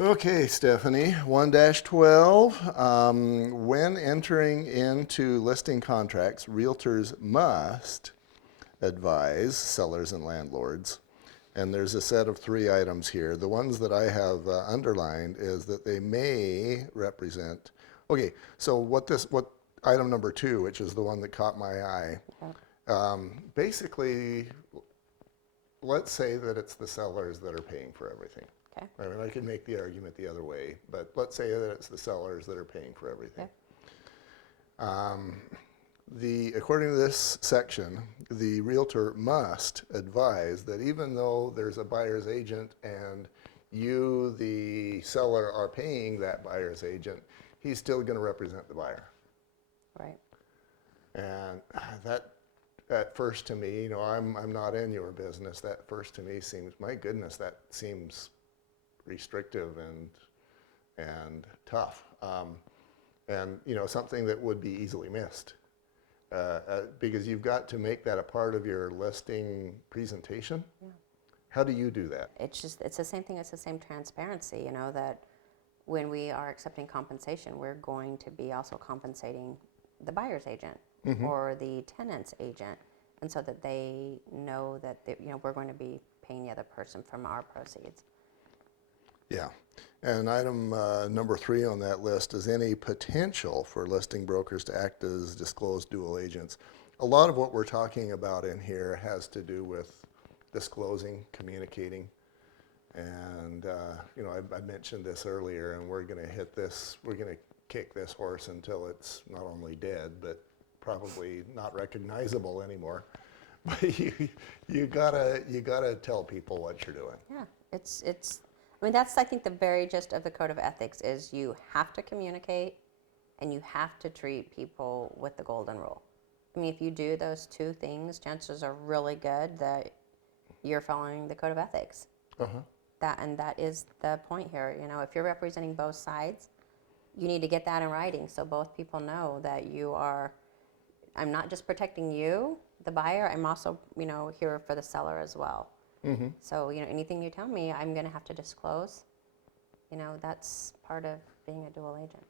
Okay, Stephanie, 1-12. When entering into listing contracts, realtors must advise sellers and landlords. And there's a set of three items here. The ones that I have underlined is that they may represent. Okay, so what item number 2, which is the one that caught my eye, Yep. basically, let's say that it's the sellers that are paying for everything. Okay. I mean, I could make the argument the other way, but let's say that it's the sellers that are paying for everything. Okay. According to this section, the realtor must advise that even though there's a buyer's agent and you, the seller, are paying that buyer's agent, he's still going to represent the buyer. Right. And that, at first to me, I'm not in your business. That first to me seems, my goodness, that seems restrictive and tough, and something that would be easily missed, because you've got to make that a part of your listing presentation. Yeah. How do you do that? It's the same thing. It's the same transparency. That when we are accepting compensation, we're going to be also compensating the buyer's agent or the tenant's agent, and so that they know that we're going to be paying the other person from our proceeds. Yeah. And item number 3 on that list is any potential for listing brokers to act as disclosed dual agents. A lot of what we're talking about in here has to do with disclosing, communicating. And, I mentioned this earlier, and we're going to hit this, we're going to kick this horse until it's not only dead, but probably not recognizable anymore. But you gotta tell people what you're doing. Yeah, I mean, that's, I think, the very gist of the code of ethics is you have to communicate and you have to treat people with the golden rule. I mean, if you do those two things, chances are really good that you're following the code of ethics. Uh-huh. That is the point here. If you're representing both sides, you need to get that in writing so both people know that I'm not just protecting you, the buyer, I'm also, here for the seller as well. Mm-hmm. So, anything you tell me, I'm going to have to disclose. That's part of being a dual agent.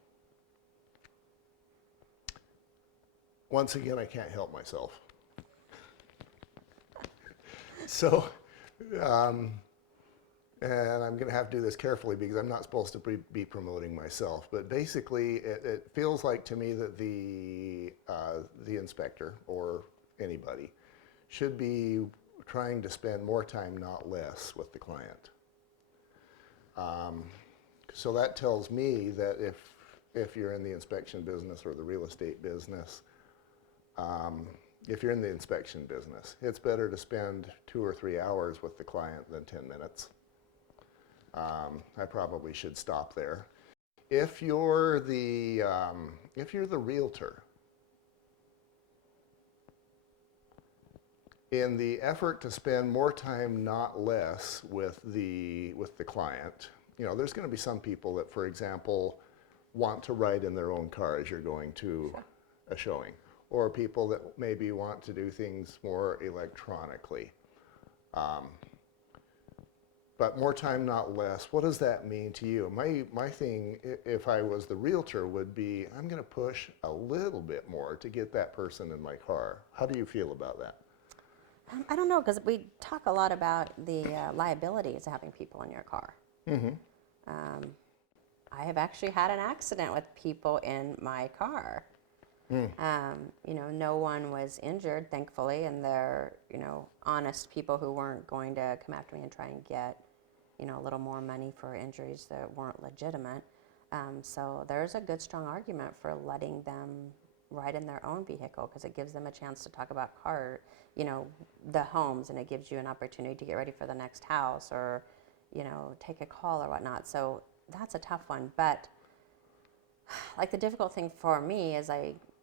Once again, I can't help myself. So, and I'm going to have to do this carefully because I'm not supposed to be promoting myself. But basically, it feels like to me that the inspector or anybody should be trying to spend more time, not less, with the client. So that tells me that if you're in the inspection business or the real estate business, if you're in the inspection business, it's better to spend 2 or 3 hours with the client than 10 minutes. I probably should stop there. If you're the realtor, in the effort to spend more time, not less, with the client, there's going to be some people that, for example, want to ride in their own car as you're going to a showing, or people that maybe want to do things more electronically. But more time, not less. What does that mean to you? My thing, if I was the realtor, would be I'm going to push a little bit more to get that person in my car. How do you feel about that? I don't know, because we talk a lot about the liabilities of having people in your car. Mm-hmm. I have actually had an accident with people in my car. No one was injured, thankfully, and they're, honest people who weren't going to come after me and try and get, a little more money for injuries that weren't legitimate. So there's a good, strong argument for letting them ride in their own vehicle because it gives them a chance to talk about the homes, and it gives you an opportunity to get ready for the next house or, take a call or whatnot. So that's a tough one. But like the difficult thing for me is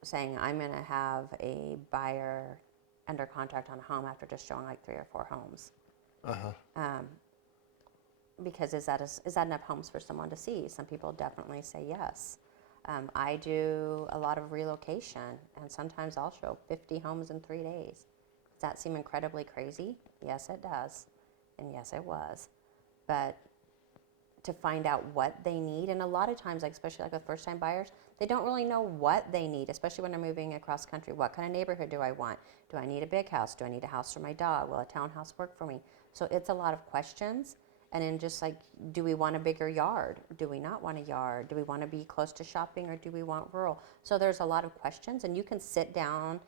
saying I'm going to have a buyer under contract on a home after just showing like 3 or 4 homes. Uh-huh. Because is that enough homes for someone to see? Some people definitely say yes. I do a lot of relocation, and sometimes I'll show 50 homes in 3 days. Does that seem incredibly crazy? Yes, it does. And yes, it was. But to find out what they need. And a lot of times, like especially like with first-time buyers, they don't really know what they need, especially when they're moving across country. What kind of neighborhood do I want? Do I need a big house? Do I need a house for my dog? Will a townhouse work for me? So it's a lot of questions. And then just like, do we want a bigger yard? Do we not want a yard? Do we want to be close to shopping, or do we want rural? So there's a lot of questions, and you can sit down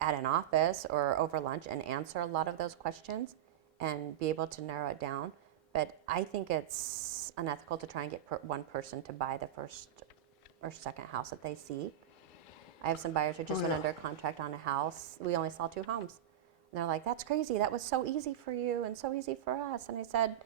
at an office or over lunch and answer a lot of those questions and be able to narrow it down. But I think it's unethical to try and get one person to buy the first or second house that they see. I have some buyers who just went under contract on a house. We only saw 2 homes. And they're like, that's crazy. That was so easy for you and so easy for us. And I said,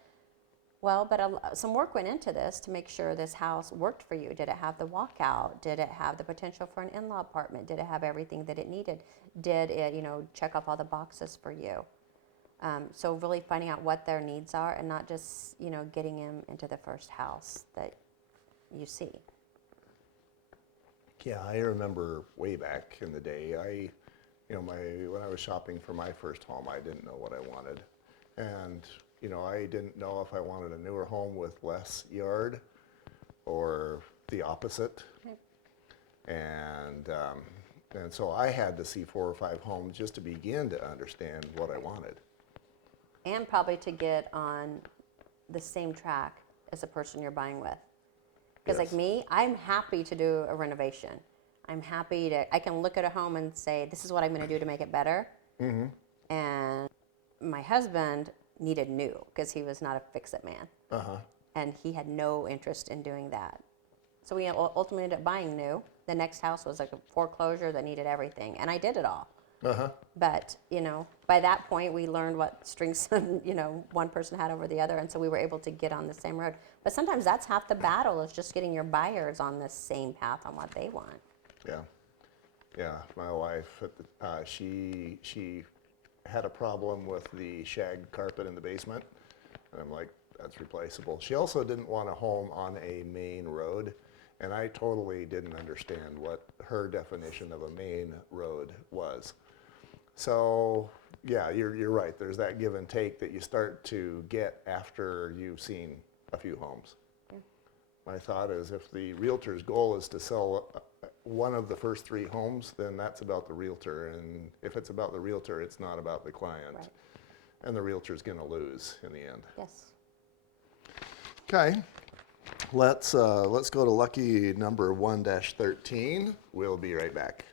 well, but some work went into this to make sure this house worked for you. Did it have the walkout? Did it have the potential for an in-law apartment? Did it have everything that it needed? Did it, check off all the boxes for you? So really finding out what their needs are, and not just, getting them into the first house that you see. Yeah, I remember way back in the day, when I was shopping for my first home, I didn't know what I wanted. And, I didn't know if I wanted a newer home with less yard or the opposite. Okay. And so I had to see 4 or 5 homes just to begin to understand what I wanted. And probably to get on the same track as the person you're buying with. Because like me, I'm happy to do a renovation. I can look at a home and say, this is what I'm going to do to make it better. Mm-hmm. And my husband needed new because he was not a fix-it man. Uh-huh. And he had no interest in doing that. So we ultimately ended up buying new. The next house was like a foreclosure that needed everything. And I did it all. Uh-huh. But, by that point, we learned what strengths, one person had over the other. And so we were able to get on the same road. But sometimes that's half the battle, is just getting your buyers on the same path on what they want. Yeah. My wife, she had a problem with the shag carpet in the basement. And I'm like, that's replaceable. She also didn't want a home on a main road. And I totally didn't understand what her definition of a main road was. So, yeah, you're right. There's that give and take that you start to get after you've seen a few homes. Yeah. My thought is, if the realtor's goal is to sell one of the first 3 homes, then that's about the realtor. And if it's about the realtor, it's not about the client. Right. And the realtor's going to lose in the end. Yes. Okay. Let's go to lucky number 1-13. We'll be right back.